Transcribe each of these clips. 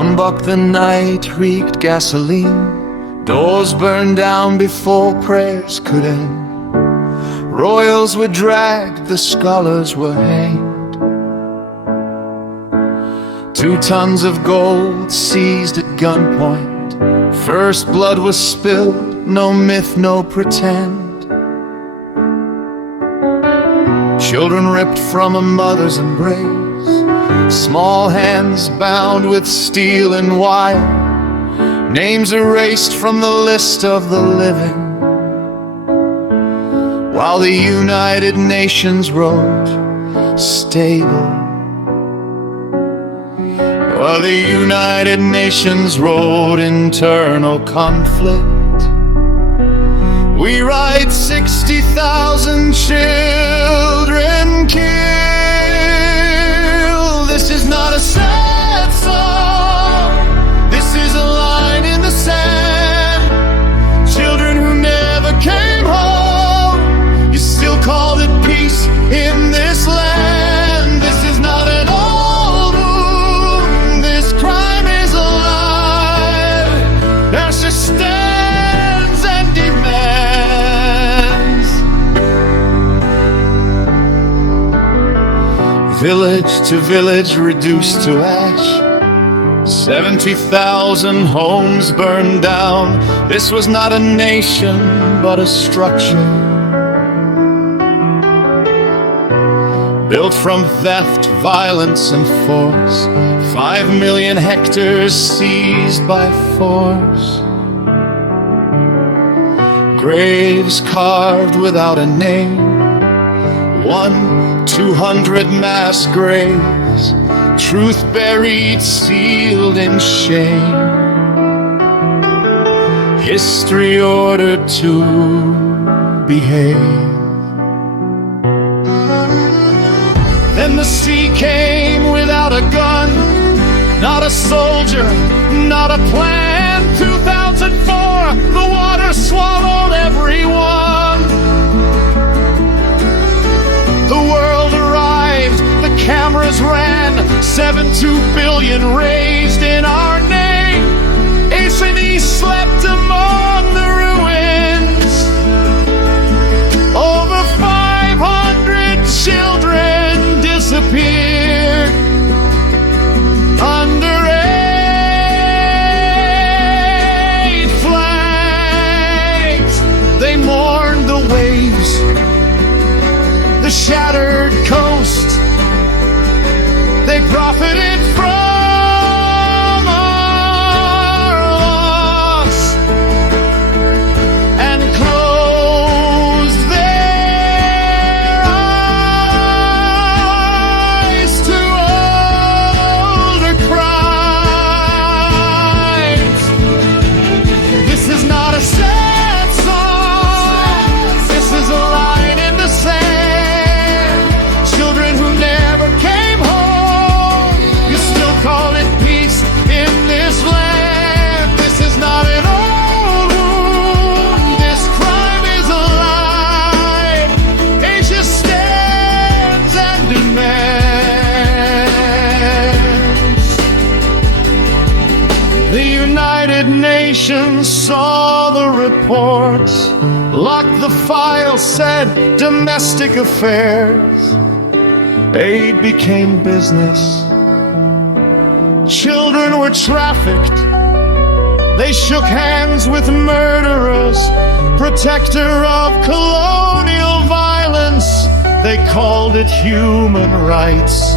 Rumbuck the night reeked gasoline. Doors burned down before prayers could end. Royals were dragged, the scholars were hanged. 2 tons of gold seized at gunpoint. First blood was spilled, no myth, no pretend. Children ripped from a mother's embrace, small hands bound with steel and wire, names erased from the list of the living, while the United Nations wrote stable. While the United Nations wrote internal conflict. We write 60,000 children killed. This is not a sad song. This is a line in the sand. Children who never came home. You still call it peace in this land. This is not an old wound. This crime is alive. Nurses stands and demands. Village to village reduced to ash. 70,000 homes burned down. This was not a nation, but a structure built from theft, violence, and force. 5 million hectares seized by force. Graves carved without a name. 200 mass graves. Truth buried, sealed in shame. History ordered to behave. Then the sea came without a gun, not a soldier, not a plan. 2004, the water swallowed everyone. The world arrived, the cameras ran, 7.2 billion raised in our name. ACEH slept among the ruins. Over 500 children disappeared under 8 flags. They mourned the waves, the shattered coast. They profited from our loss and closed their eyes to older crimes. This is not a sad song. This is a line in the sand. Children who never came home. You still call it peace in this land. This is not an old wound. This crime is alive. Asia stands and demands. The United Nations saw the report, locked the file, said domestic affairs. Aid became business. Children were trafficked. They shook hands with murderers, protector of colonial violence. They called it human rights.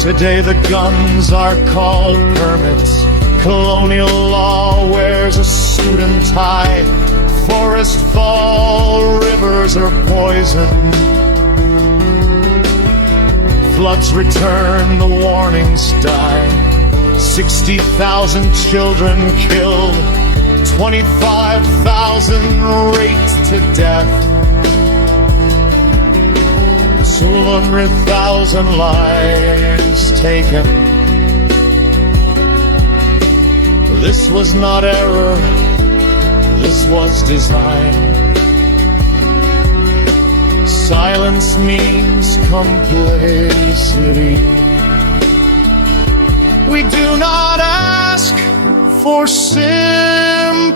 Today the guns are called permits. Colonial law wears a suit and tie. Forests fall, rivers are poisoned. Floods return, the warnings die. 60,000 children killed, 25,000 raped to death. 200,000 lives taken. This was not error, this was design. Silence means complicity. We do not ask for sympathy.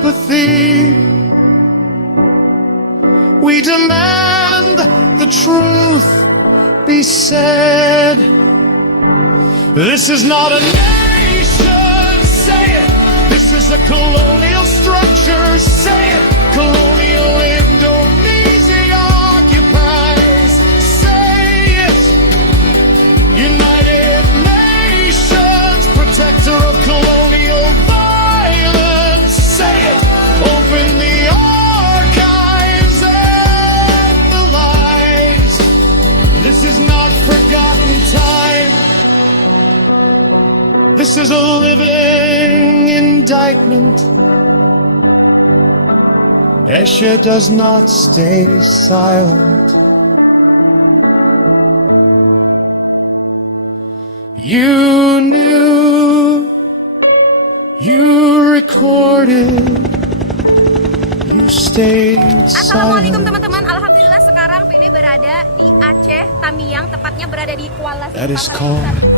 We demand the truth be said. This is not a nation, say it. This is a colonial structure, say it. Colonial Indonesia occupies, say it. United Nations, protector of colonial violence, say it. Open the archives and the lies. This is not forgotten time. This is a living indictment. ACEH does not stay silent. You knew, you recorded, you stayed Assalamualaikum silent. teman-teman, alhamdulillah sekarang Vini berada di Aceh, Tamiang, tepatnya berada di Kuala That is Simpang, called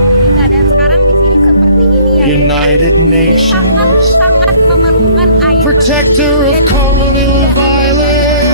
dan sekarang di sini seperti ini ya. United Nations, Sangat memerlukan air protector bersih of dan colonial tidak violence.